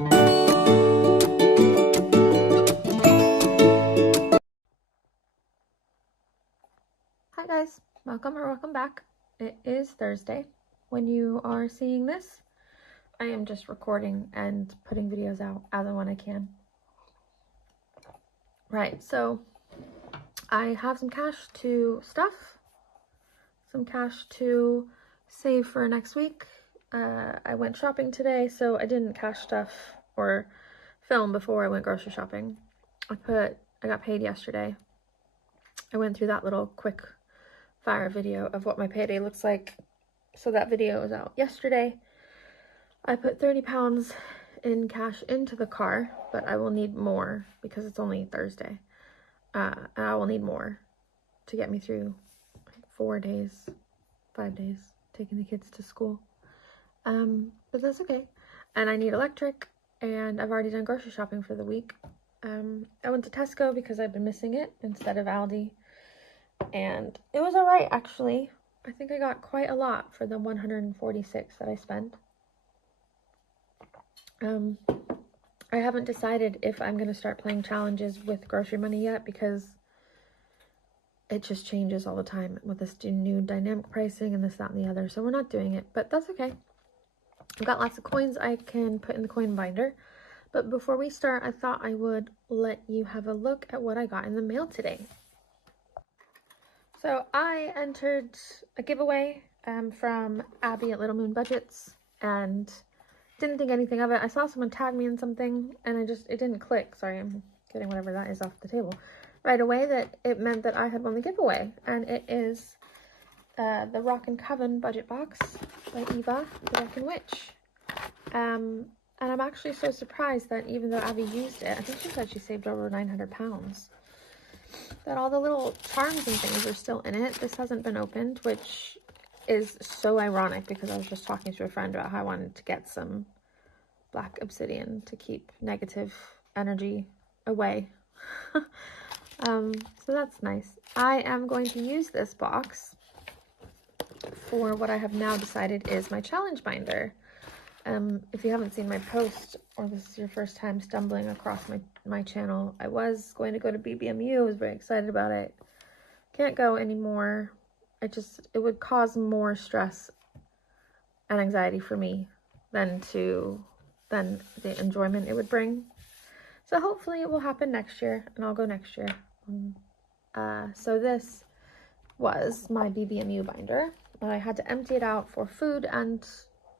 Hi guys, welcome or welcome back. It is Thursday when you are seeing this. I am just recording and putting videos out as and when I can. Right, so I have some cash to stuff, some cash to save for next week. I went shopping today, so I didn't cash stuff or film before I went grocery shopping. I got paid yesterday. I went through that little quick fire video of what my payday looks like. So that video was out yesterday. I put 30 pounds in cash into the car, but I will need more because it's only Thursday. And I will need more to get me through like 4 days, 5 days, taking the kids to school. But that's okay. And I need electric, and I've already done grocery shopping for the week. I went to Tesco because I've been missing it instead of Aldi. And it was all right, actually. I think I got quite a lot for the 146 that I spent. I haven't decided if I'm going to start playing challenges with grocery money yet because it just changes all the time with this new dynamic pricing and this, that, and the other. So we're not doing it, but that's okay. I've got lots of coins I can put in the coin binder. But before we start, I thought I would let you have a look at what I got in the mail today. So I entered a giveaway from Abby at Little Moon Budgets and didn't think anything of it. I saw someone tag me in something and it didn't click. Sorry, I'm getting whatever that is off the table. Right away that it meant that I had won the giveaway, and it is the Rockin' Coven budget box by Eva, the Rockin' Witch. And I'm actually so surprised that even though Abby used it, I think she said she saved over 900 pounds, that all the little charms and things are still in it. This hasn't been opened, which is so ironic because I was just talking to a friend about how I wanted to get some black obsidian to keep negative energy away. So that's nice. I am going to use this box for what I have now decided is my challenge binder. If you haven't seen my post, or this is your first time stumbling across my channel, I was going to go to BBMU. I was very excited about it. Can't go anymore. It would cause more stress and anxiety for me than the enjoyment it would bring. So hopefully it will happen next year, and I'll go next year. So this was my BBMU binder, but I had to empty it out for food and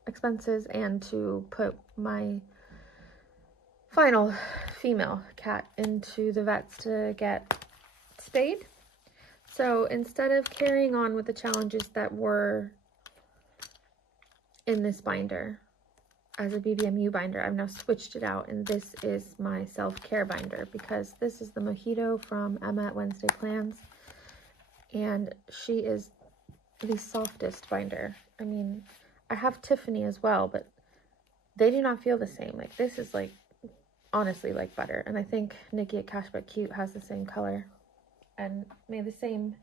expenses and to put my final female cat into the vets to get spayed. So instead of carrying on with the challenges that were in this binder as a BBMU binder, I've now switched it out, and this is my self-care binder because this is the Mojito from Emma at Wednesday Plans, and she is the softest binder. I mean, I have Tiffany as well, but they do not feel the same. Like, this is like honestly like butter, and I think Nikki at Cash But Cute has the same color and made the same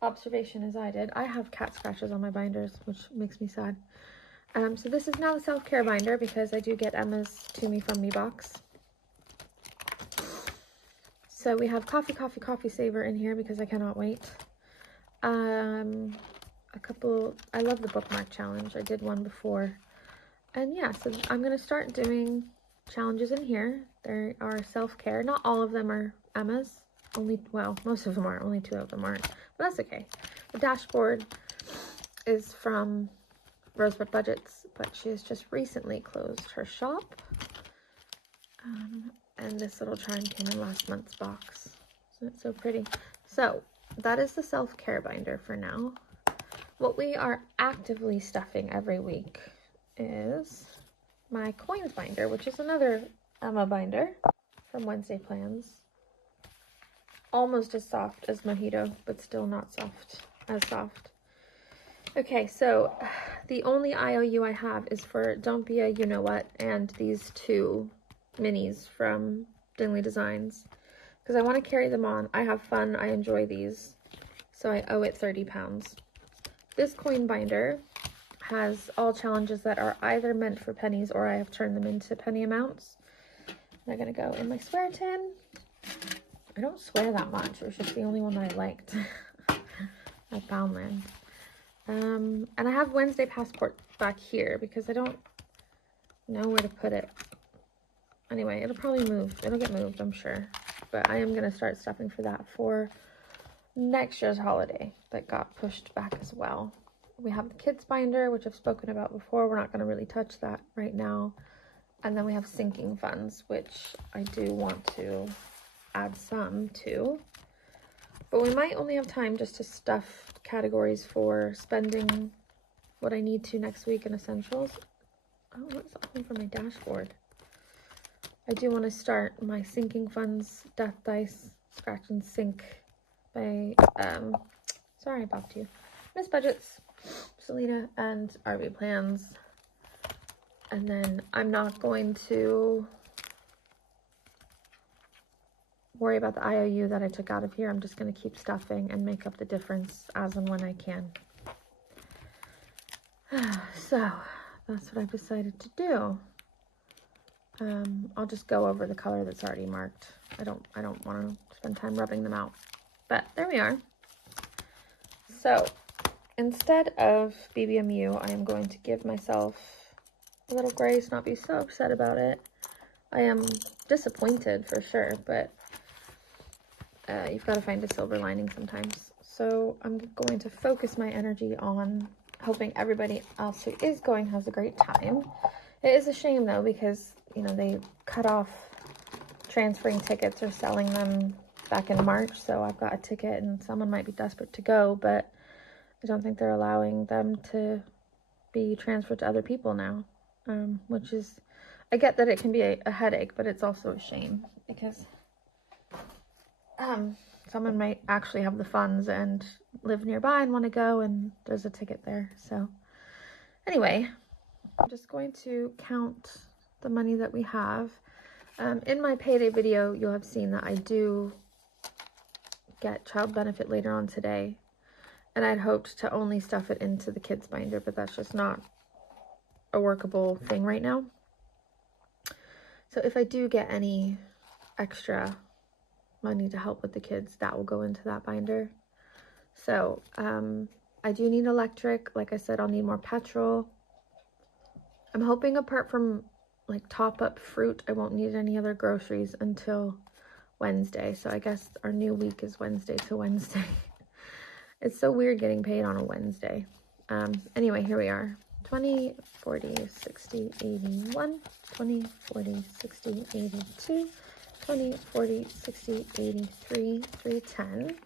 observation as I did. I have cat scratches on my binders, which makes me sad. So this is now the self-care binder because I do get Emma's To Me From Me box. So we have Coffee Saver in here because I cannot wait. I love the bookmark challenge. I did one before. And yeah, so I'm going to start doing challenges in here. There are self-care. Not all of them are Emma's. Well, most of them are. Only 2 of them aren't. But that's okay. The dashboard is from Rosebud Budgets, but she has just recently closed her shop. And this little charm came in last month's box. Isn't it so pretty? So that is the self-care binder for now. What we are actively stuffing every week is my coins binder, which is another Emma binder from Wednesday Plans. Almost as soft as Mojito, but still not as soft. Okay, so the only IOU I have is for Don't Be a You Know What and these 2 minis from Dingley Designs because I want to carry them on. I have fun. I enjoy these. So I owe it 30 pounds. This coin binder has all challenges that are either meant for pennies or I have turned them into penny amounts. They're gonna go in my swear tin. I don't swear that much. It was just the only one that I liked at Poundland. And I have Wednesday Passport back here because I don't know where to put it. Anyway, it'll probably move. It'll get moved, I'm sure. But I am going to start stuffing for that for next year's holiday that got pushed back as well. We have the kids binder, which I've spoken about before. We're not going to really touch that right now. And then we have sinking funds, which I do want to add some to. But we might only have time just to stuff categories for spending what I need to next week in essentials. Oh, what's on for my dashboard? I do want to start my sinking funds, death dice, scratch and sink by, sorry I bopped you, Miss Budgets, Selena, and RV Plans. And then I'm not going to worry about the IOU that I took out of here. I'm just going to keep stuffing and make up the difference as and when I can. So that's what I've decided to do. I'll just go over the color that's already marked. I don't want to spend time rubbing them out. But there we are. So instead of BBMU, I am going to give myself a little grace, not be so upset about it. I am disappointed for sure, but you've got to find a silver lining sometimes. So I'm going to focus my energy on hoping everybody else who is going has a great time. It is a shame though, because you know, they cut off transferring tickets or selling them back in March, so I've got a ticket and someone might be desperate to go, but I don't think they're allowing them to be transferred to other people now, which is, I get that it can be a headache, but it's also a shame because someone might actually have the funds and live nearby and want to go, and there's a ticket there. So anyway, I'm just going to count the money that we have. In my payday video, you'll have seen that I do get child benefit later on today, and I'd hoped to only stuff it into the kids binder, but that's just not a workable thing right now. So if I do get any extra money to help with the kids, that will go into that binder. So I do need electric. Like I said, I'll need more petrol. I'm hoping apart from like top up fruit, I won't need any other groceries until Wednesday. So I guess our new week is Wednesday to Wednesday. It's so weird getting paid on a Wednesday. Anyway, here we are. 20, 40, 60, 81, 20, 40, 60, 82, 20, 40, 60, 83, 310.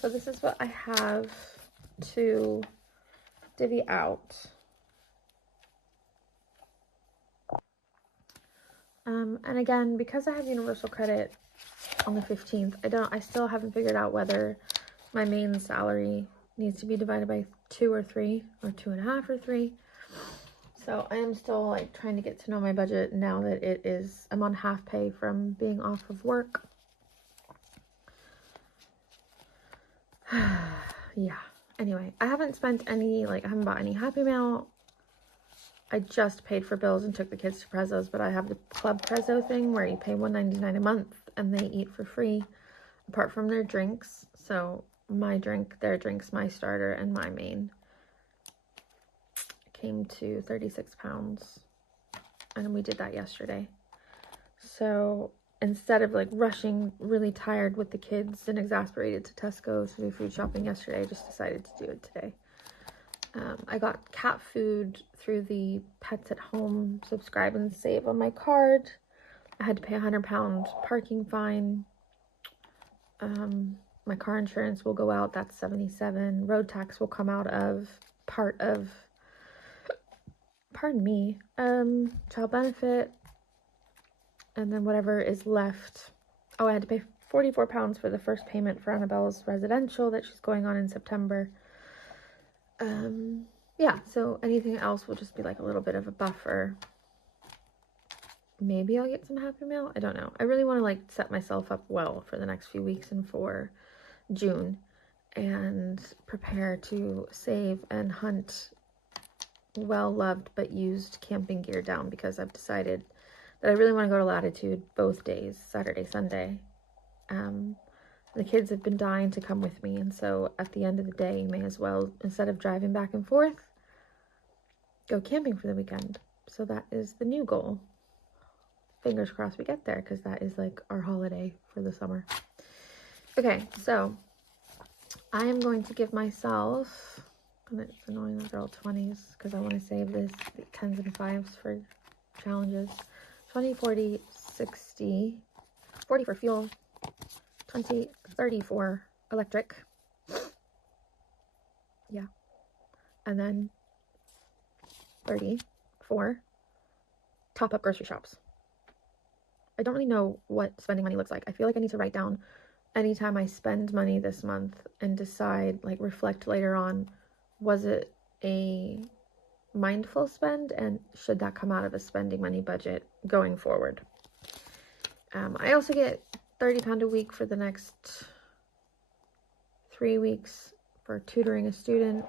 So this is what I have to divvy out. And again, because I have universal credit on the 15th, I still haven't figured out whether my main salary needs to be divided by 2 or 3 or 2.5 or 3. So I am still like trying to get to know my budget now that I'm on half pay from being off of work. Yeah. Anyway, I haven't spent any, I haven't bought any Happy Meal. I just paid for bills and took the kids to Prezzo's, but I have the Club Prezzo thing where you pay $1.99 a month and they eat for free apart from their drinks. So my drink, their drinks, my starter, and my main came to 36 pounds, and we did that yesterday. So instead of like rushing really tired with the kids and exasperated to Tesco to do food shopping yesterday, I just decided to do it today. I got cat food through the Pets at Home subscribe and save on my card. I had to pay £100 parking fine. My car insurance will go out, that's $77. Road tax will come out of part of, pardon me, child benefit. And then whatever is left. Oh, I had to pay £44 for the first payment for Annabelle's residential that she's going on in September. Yeah, so anything else will just be like a little bit of a buffer. Maybe I'll get some Happy Meal. I don't know. I really want to like set myself up well for the next few weeks and for June. and prepare to save and hunt well-loved but used camping gear down, because I've decided that I really want to go to Latitude both days, Saturday, Sunday. The kids have been dying to come with me, and so at the end of the day, you may as well, instead of driving back and forth, go camping for the weekend. So that is the new goal. Fingers crossed we get there, because that is like our holiday for the summer. Okay, so I am going to give myself, and it's annoying that they're all 20s because I want to save this 10s and 5s for challenges. 20, 40, 60, 40 for fuel, 20, 30 for electric. Yeah. And then 30 for top up grocery shops. I don't really know what spending money looks like. I feel like I need to write down anytime I spend money this month and decide, like reflect later on, was it a mindful spend and should that come out of a spending money budget going forward. I also get £30 a week for the next 3 weeks for tutoring a student,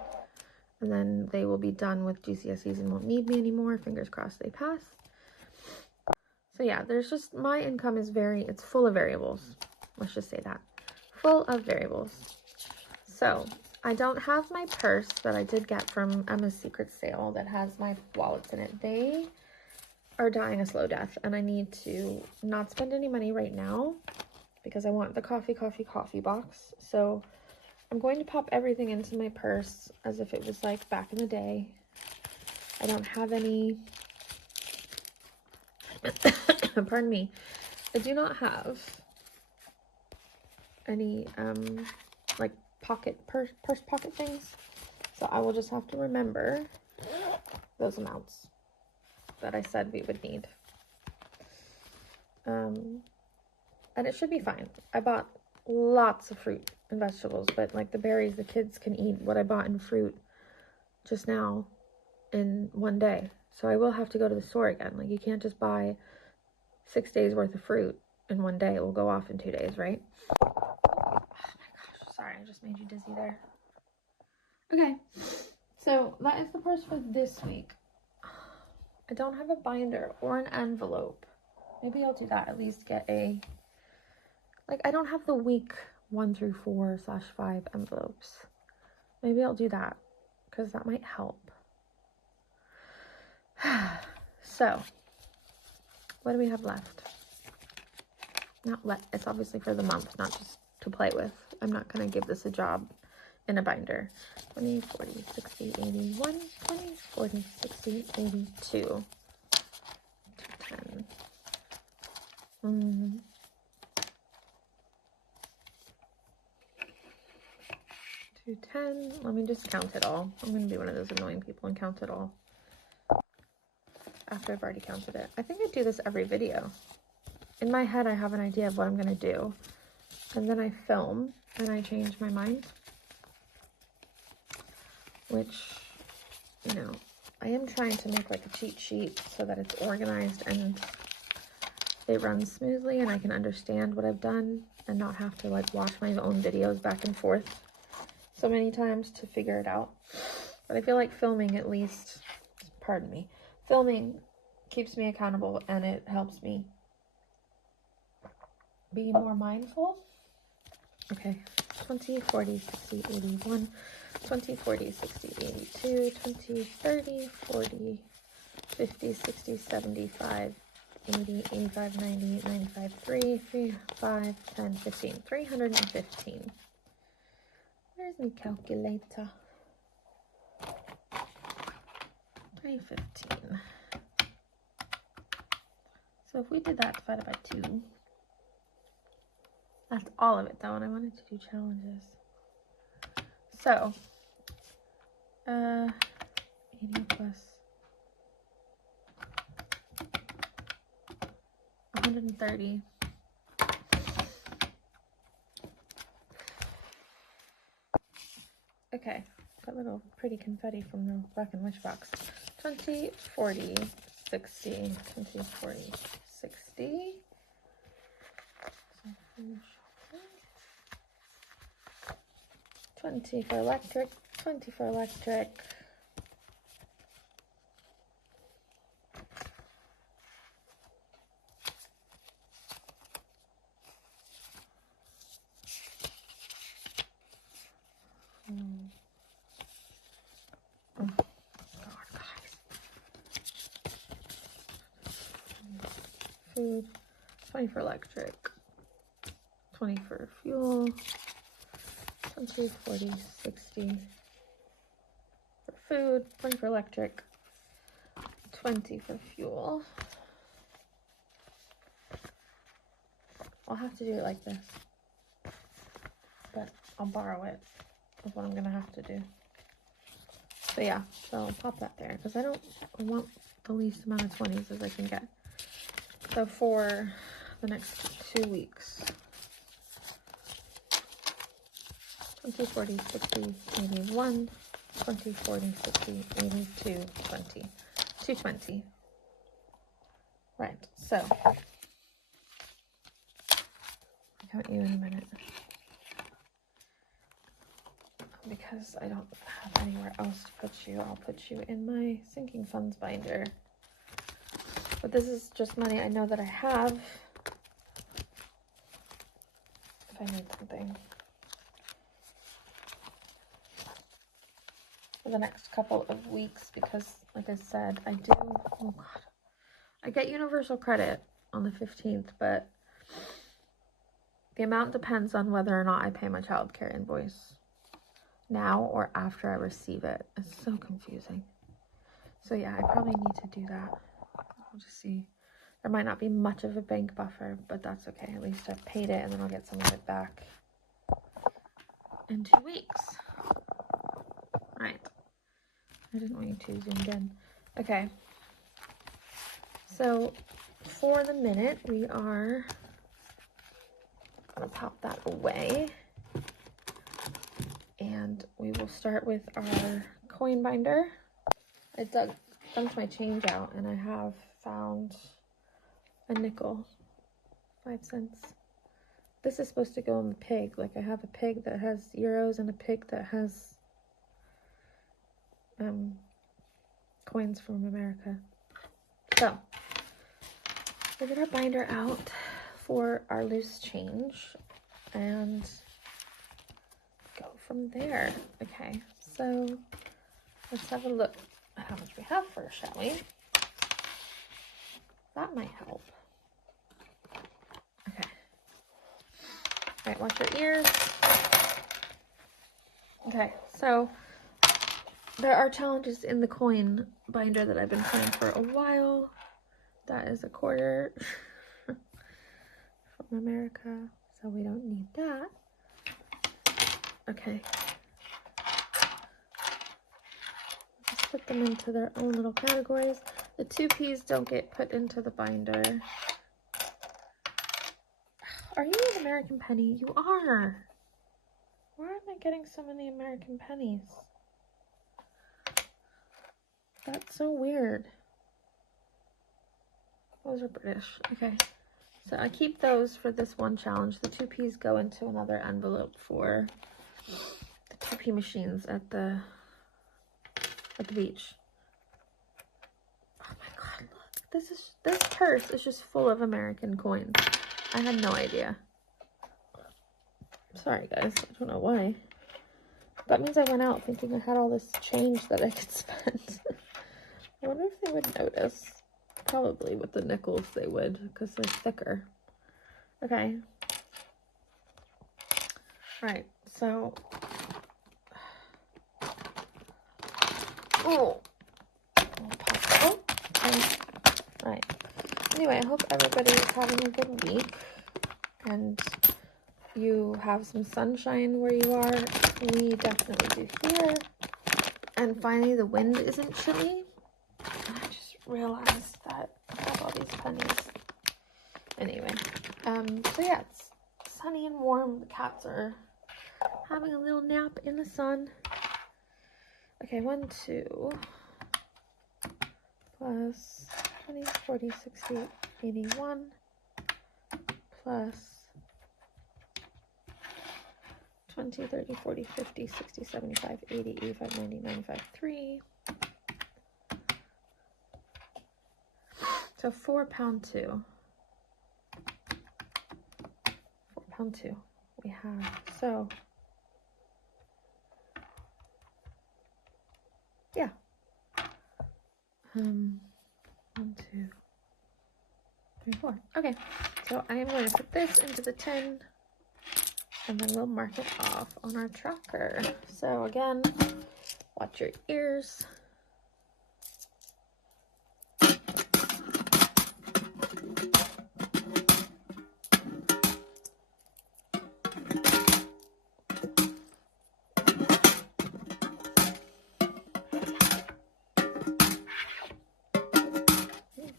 and then they will be done with GCSEs and won't need me anymore. Fingers crossed they pass. So yeah, there's just, my income is it's full of variables. Let's just say that. Full of variables. So I don't have my purse that I did get from Emma's Secret Sale that has my wallets in it. They are dying a slow death, and I need to not spend any money right now because I want the coffee box. So I'm going to pop everything into my purse as if it was like back in the day. I don't have any, pardon me, I do not have any like purse pocket things, so I will just have to remember those amounts that I said we would need. And it should be fine. I bought lots of fruit and vegetables, but like the berries, the kids can eat what I bought in fruit just now in one day. So I will have to go to the store again. Like, you can't just buy 6 days worth of fruit in one day. It will go off in 2 days, right? Oh my gosh, sorry, I just made you dizzy there. Okay, so that is the purse for this week. I don't have a binder or an envelope. Maybe I'll do that, at least get a, like, I don't have the week 1 through 4/5 envelopes. Maybe I'll do that, because that might help. So, what do we have left? It's obviously for the month, not just to play with. I'm not going to give this a job in a binder. 20, 40, 60, 81, 20, 40, 60, 82. 210. 210. Let me just count it all. I'm going to be one of those annoying people and count it all after I've already counted it. I think I do this every video. In my head, I have an idea of what I'm going to do, and then I film and I change my mind, which, you know, I am trying to make like a cheat sheet so that it's organized and it runs smoothly and I can understand what I've done and not have to like watch my own videos back and forth so many times to figure it out. But I feel like filming, at least, pardon me, filming keeps me accountable and it helps me be more mindful. Okay, 20, 40, 60, 81, 20, 40, 60, 82, 20, 30, 40, 50, 60, 75, 80, 85, 90, 95, 3, 3, 5, 10, 15, 315. Where's my calculator? 315. So if we did that divided by 2, that's all of it though, and I wanted to do challenges. So, 80 plus 130. Okay, got little pretty confetti from the Black and Witch box. 20, 40, 60, 20, 40, 60. 20 for electric, 20 for electric. Oh, God, guys. Food, 20 for electric, 20 for fuel, 20, 40, 60 for food, 20 for electric, 20 for fuel. I'll have to do it like this, but I'll borrow it. That's what I'm gonna have to do. So yeah, so I'll pop that there because I want the least amount of 20s as I can get. So for the next 2 weeks, 20, 40, 60, 81, 20, 40, 60, 82, 20. 220. Right, so I'll count you in a minute. Because I don't have anywhere else to put you, I'll put you in my sinking funds binder. But this is just money I know that I have if I need something for the next couple of weeks, because like I said, I do, oh God, I get universal credit on the 15th, but the amount depends on whether or not I pay my childcare invoice now or after I receive it. It's so confusing. So yeah, I probably need to do that. I'll just see. There might not be much of a bank buffer, but that's okay. At least I've paid it and then I'll get some of it back in 2 weeks. Right. I didn't want you to zoom in. Okay. So for the minute, we are gonna pop that away. And we will start with our coin binder. I dumped my change out and I have found a nickel, 5 cents. This is supposed to go in the pig. Like I have a pig that has euros and a pig that has coins from America. So we'll get our binder out for our loose change and go from there. Okay, so let's have a look at how much we have first, shall we? That might help. Okay. All right, watch your ears. Okay, so there are challenges in the coin binder that I've been playing for a while. That is a quarter from America, so we don't need that. Okay. Just put them into their own little categories. The 2Ps don't get put into the binder. Are you an American penny? You are. Why am I getting so many American pennies? That's so weird. Those are British. Okay. So I keep those for this one challenge. The 2Ps go into another envelope for the 2P machines at the beach. Oh my God, look. This purse is just full of American coins. I had no idea. Sorry guys, I don't know why. That means I went out thinking I had all this change that I could spend. I wonder if they would notice. Probably with the nickels they would, because they're thicker. Okay. Right, so oh, possible. Right. Anyway, I hope everybody is having a good week and you have some sunshine where you are. We definitely do here. And finally, the wind isn't chilly. I just realized that I have all these pennies. Anyway, so yeah, it's sunny and warm. The cats are having a little nap in the sun. Okay, 1, 2, plus 20, 40, 60, 81, plus 20, 30, 40, 50, 60, 75, 80, 85, 90, 95, 3. So £4.2. £4.2 we have. So yeah. 1, 2, 3, 4. Okay, so I am going to put this into the tin and then we'll mark it off on our tracker. So again, watch your ears.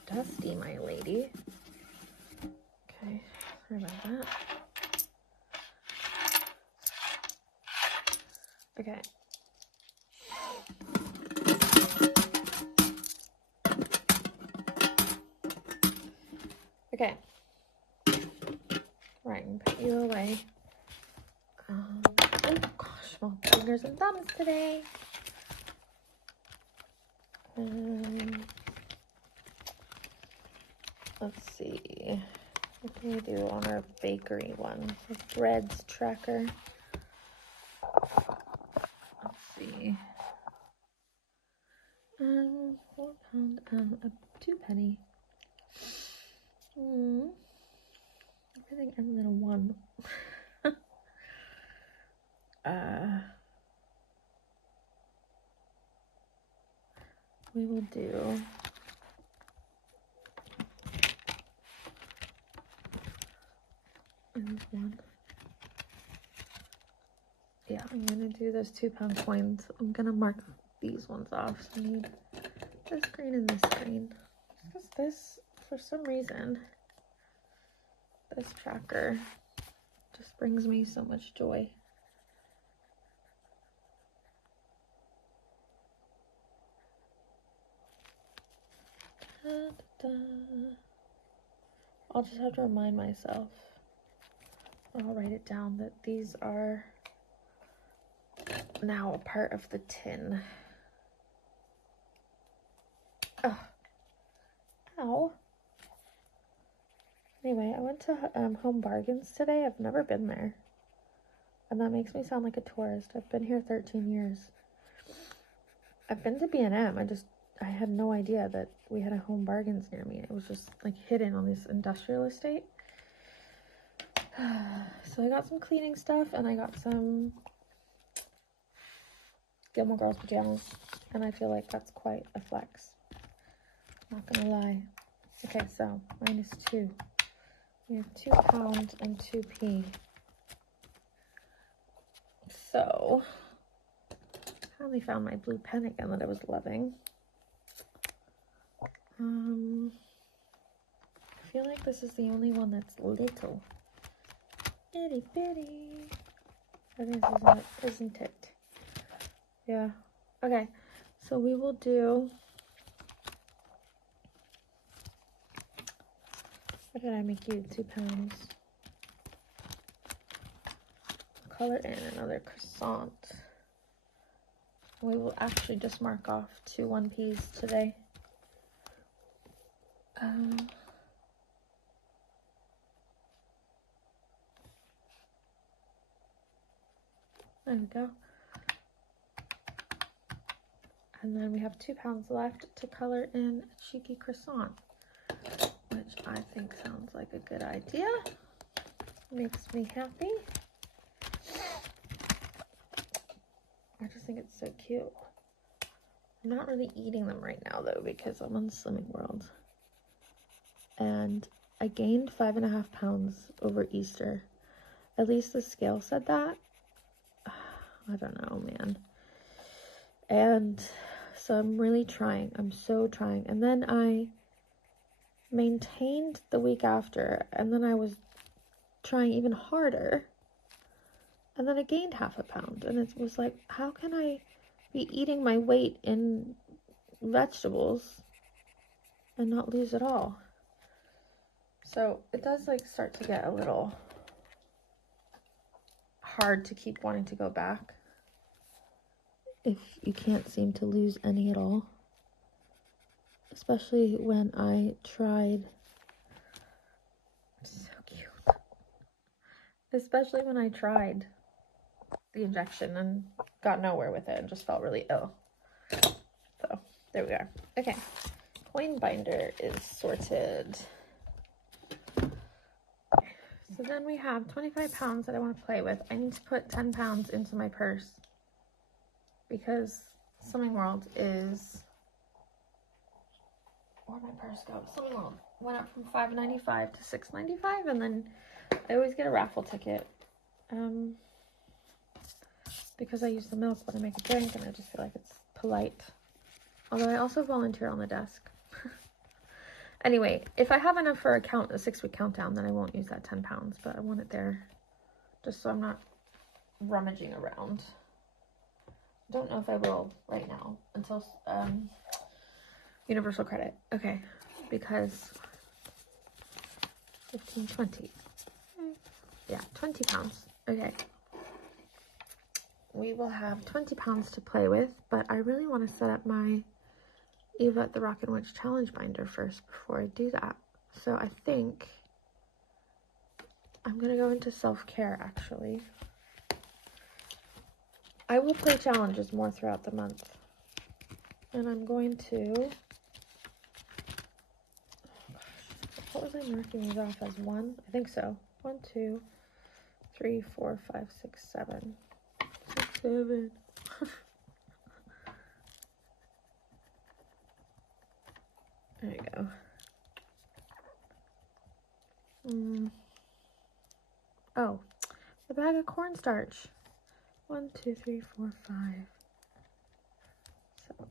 Dusty, my lady. Okay, sorry about that. Okay. Okay. Right, and put you away. Oh gosh, small fingers and thumbs today. Let's see. What can we do on our bakery one? The breads tracker. Let's see. £4 and a 2p. Everything ends in a 1. We will do one. Yeah, I'm gonna do those £2 coins. I'm gonna mark these ones off. So I need this green and this green. Because this, for some reason, this tracker just brings me so much joy. Da, da, da. I'll just have to remind myself, or I'll write it down, that these are now a part of the tin. Oh. Ow. Anyway, I went to Home Bargains today. I've never been there. And that makes me sound like a tourist. I've been here 13 years. I've been to B&M. I had no idea that we had a Home Bargains near me. It was just like hidden on this industrial estate. So I got some cleaning stuff and I got some Gilmore Girls pajamas. And I feel like that's quite a flex. Not gonna lie. Okay, so -2. We have £2 and 2p. So I finally found my blue pen again that I was loving. I feel like this is the only one that's little. Itty bitty. It isn't it? Yeah. Okay. So we will do. What did I make you? £2. Color in another croissant. We will actually just mark off 2 1Ps today. There we go. And then we have £2 left to color in a cheeky croissant, which I think sounds like a good idea. Makes me happy. I just think it's so cute. I'm not really eating them right now though because I'm on Slimming World. And I gained 5.5 pounds over Easter. At least the scale said that. I don't know, man. And so I'm really trying. I'm so trying. And then I maintained the week after, and then I was trying even harder, and then I gained 0.5 pound. And it was like, how can I be eating my weight in vegetables and not lose it all? So it does like start to get a little hard to keep wanting to go back if you can't seem to lose any at all. Especially when I tried, so cute. Especially when I tried the injection and got nowhere with it and just felt really ill. So there we are. Okay, coin binder is sorted. So then we have 25 pounds that I want to play with. I need to put 10 pounds into my purse because Swimming World is, where'd my purse go? Swimming World went up from $5.95 to $6.95, and then I always get a raffle ticket because I use the milk when I make a drink, and I just feel like it's polite. Although I also volunteer on the desk. Anyway, if I have enough for a 6-week countdown, then I won't use that 10 pounds, but I want it there just so I'm not rummaging around. Don't know if I will right now until Universal Credit. Okay, because 15, 20. Yeah, 20 pounds. Okay. We will have 20 pounds to play with, but I really want to set up my Eva at the Rockin' Witch Challenge binder first before I do that. So I think I'm going to go into self-care, actually. I will play challenges more throughout the month. And I'm going to... What was I marking these off as? 1? I think so. 1, 2, 3, 4, 5, 6, 7. 6, 7. There you go. Oh, the bag of cornstarch. 1, 2, 3, 4, 5. So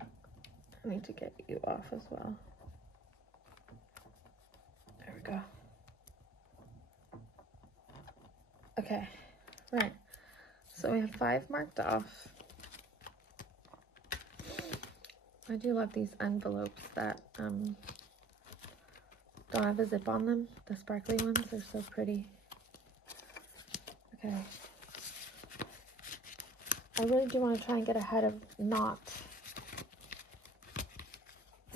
I need to get you off as well. There we go. Okay, right. So we have 5 marked off. I do love these envelopes that don't have a zip on them. The sparkly ones are so pretty. Okay. I really do want to try and get ahead of not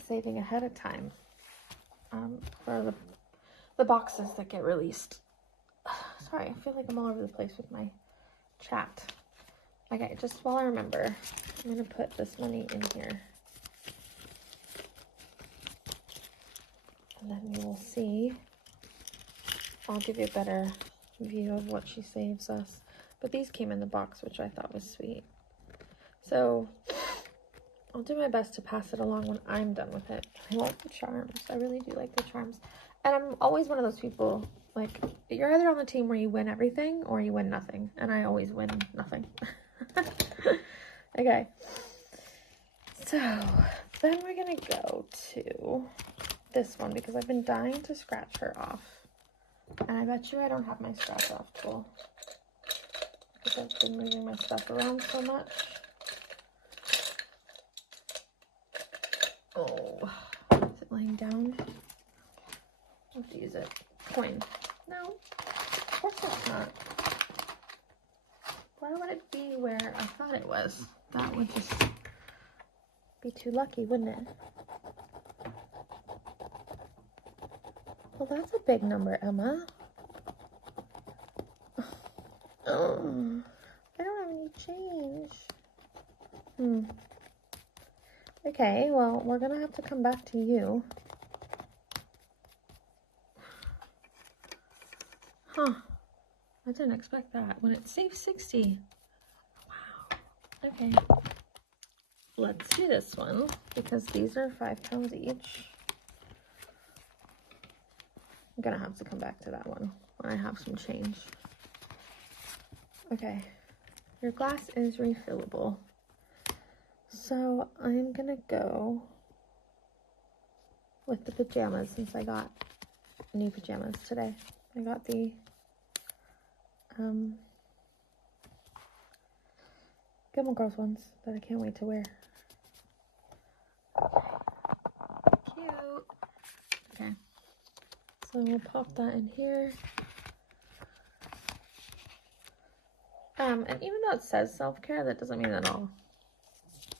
saving ahead of time for the boxes that get released. Sorry, I feel like I'm all over the place with my chat. Okay, just while I remember, I'm going to put this money in here. And then you will see. I'll give you a better view of what she saves us. But these came in the box, which I thought was sweet. So I'll do my best to pass it along when I'm done with it. I like the charms. I really do like the charms. And I'm always one of those people, like, you're either on the team where you win everything or you win nothing. And I always win nothing. Okay. So then we're going to go to this one because I've been dying to scratch her off. And I bet you I don't have my scratch off tool because I've been moving my stuff around so much. Oh, is it laying down? I have to use it. Coin. No, of course it's not. Why would it be where I thought it was? That would just be too lucky, wouldn't it? Well, that's a big number, Emma. Oh, I don't have any change. Okay, well, we're gonna have to come back to you. Huh. I didn't expect that. When it saved 60. Wow. Okay. Let's do this one because these are 5 pounds each. I'm gonna have to come back to that one when I have some change. Okay. Your glass is refillable. So I'm gonna go with the pajamas since I got new pajamas today. I got the Gilmore Girls ones that I can't wait to wear. Cute. Okay. So we'll pop that in here. And even though it says self-care, that doesn't mean that I'll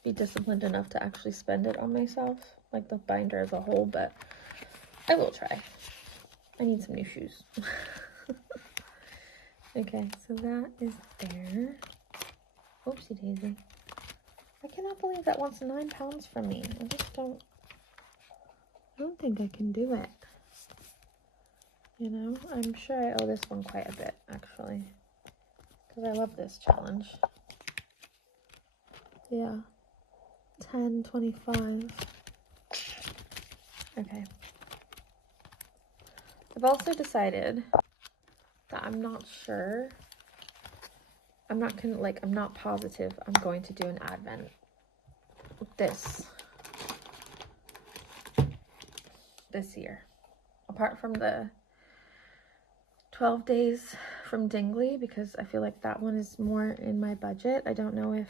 be disciplined enough to actually spend it on myself, like the binder as a whole, but I will try. I need some new shoes. Okay, so that is there. Oopsie daisy. I cannot believe that wants 9 pounds from me. I don't think I can do it. You know, I'm sure I owe this one quite a bit, actually. Because I love this challenge. Yeah. 10, 25. Okay. I've also decided that I'm not sure. I'm not positive I'm going to do an advent this year. Apart from the 12 days from Dingley, because I feel like that one is more in my budget. I don't know if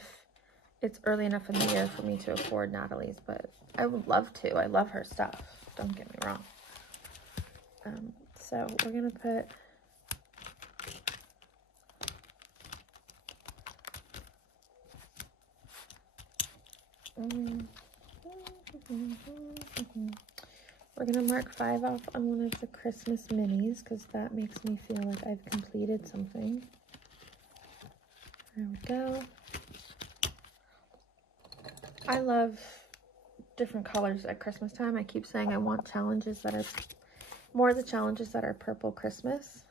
it's early enough in the year for me to afford Natalie's, but I would love to. I love her stuff. Don't get me wrong. So we're gonna put we're gonna mark 5 off on one of the Christmas minis because that makes me feel like I've completed something. There we go. I love different colors at Christmas time. I keep saying I want challenges that are more the challenges that are purple Christmas.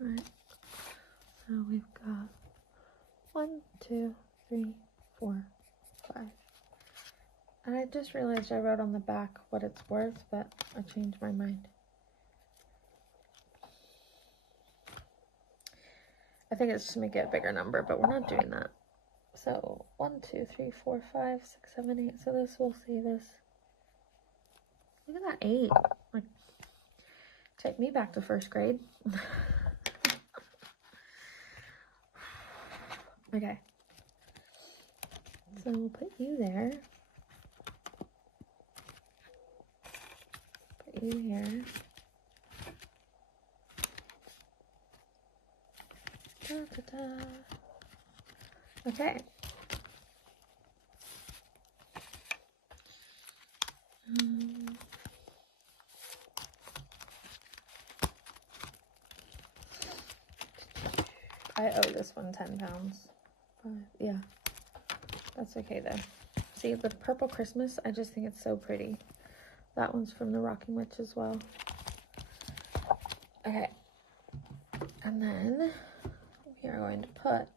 All right. So we've got 1, 2, 3, 4, 5. And I just realized I wrote on the back what it's worth, but I changed my mind. I think it's to make it a bigger number, but we're not doing that. So 1, 2, 3, 4, 5, 6, 7, 8. So this will say this. Look at that 8. Like, take me back to first grade. Okay. So we'll put you there. Put you here. Da, da, da. Okay. I owe this one 10 pounds. Yeah, that's okay though. See, the purple Christmas, I just think it's so pretty. That one's from the Rocking Witch as well. Okay. And then we are going to put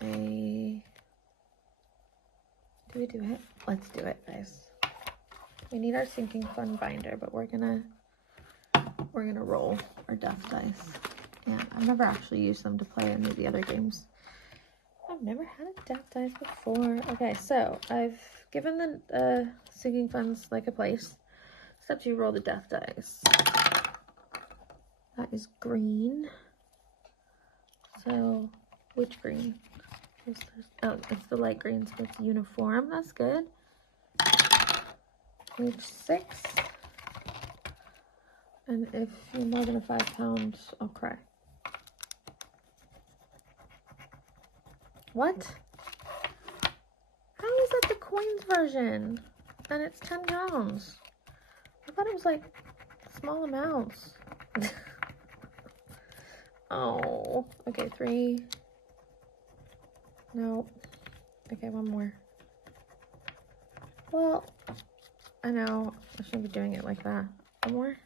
do we do it? Let's do it, guys. We need our sinking fund binder, but we're gonna roll our death dice. Yeah, I've never actually used them to play any of the other games. I've never had a death dice before. Okay, so I've given the sinking funds like a place, except you roll the death dice. That is green. So, which green? Oh, it's the light green, so it's uniform. That's good. Page 6. And if you're more than 5 pounds, I'll cry. What? How is that the coins version? And it's 10 pounds. I thought it was like small amounts. Oh, okay, 3. No. Okay, one more. Well, I know I shouldn't be doing it like that. One more.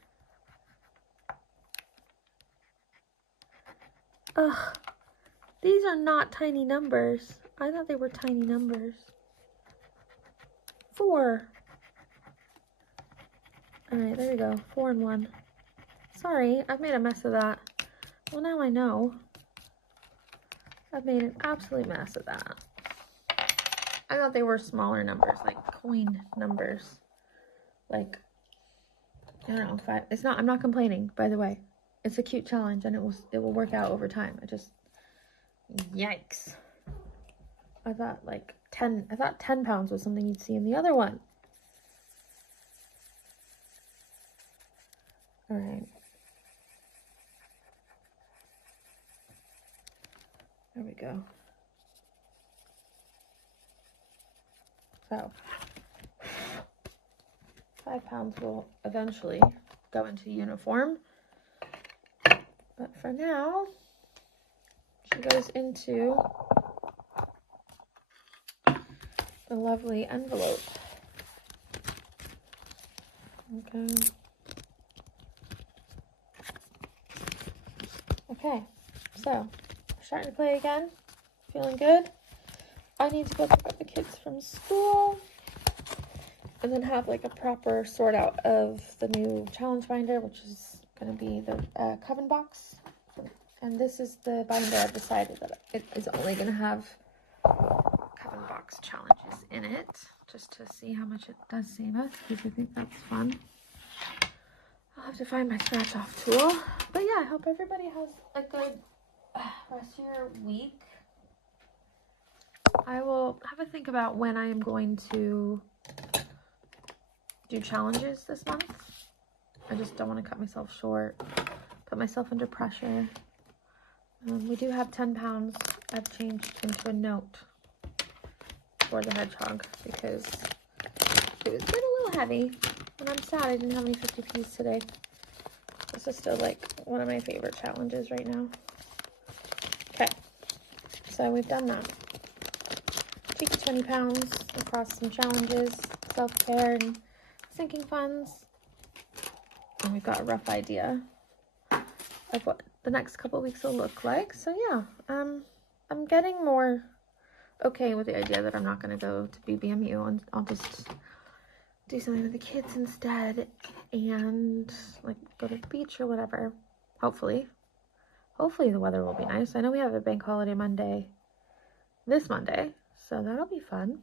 Ugh. These are not tiny numbers. I thought they were tiny numbers. 4. Alright, there we go. 4 and 1. Sorry, I've made a mess of that. Well, now I know. I've made an absolute mess of that. I thought they were smaller numbers, like coin numbers. Like, I don't know, 5. It's not, I'm not complaining, by the way. It's a cute challenge and it will work out over time. Yikes. I thought 10 pounds was something you'd see in the other one. Alright. There we go. So 5 pounds will eventually go into uniform, but for now she goes into a lovely envelope. Okay. Okay, so starting to play again. Feeling good. I need to go pick up the kids from school and then have like a proper sort out of the new challenge binder, which is going to be the Coven box. And this is the binder I've decided that it is only going to have Coven box challenges in it, just to see how much it does save us, because I think that's fun. I'll have to find my scratch off tool. But yeah, I hope everybody has a good rest of your week. I will have a think about when I am going to do challenges this month. I just don't want to cut myself short, put myself under pressure. We do have 10 pounds I've changed into a note for the hedgehog because it was getting a little heavy, and I'm sad I didn't have any 50Ps today. This is still like one of my favorite challenges right now. Okay, so we've done that. Tweaked 20 pounds across some challenges, self-care, and sinking funds. And we've got a rough idea of what the next couple of weeks will look like. So yeah, I'm getting more okay with the idea that I'm not going to go to BBMU, and I'll just do something with the kids instead and like go to the beach or whatever. Hopefully the weather will be nice. I know we have a bank holiday Monday, this Monday, so that'll be fun.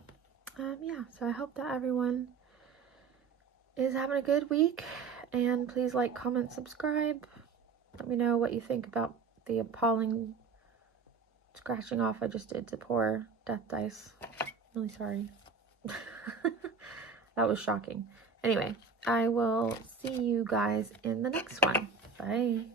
Yeah, so I hope that everyone is having a good week, and please like, comment, subscribe. Let me know what you think about the appalling scratching off I just did to poor Death Dice. I'm really sorry. That was shocking. Anyway, I will see you guys in the next one. Bye.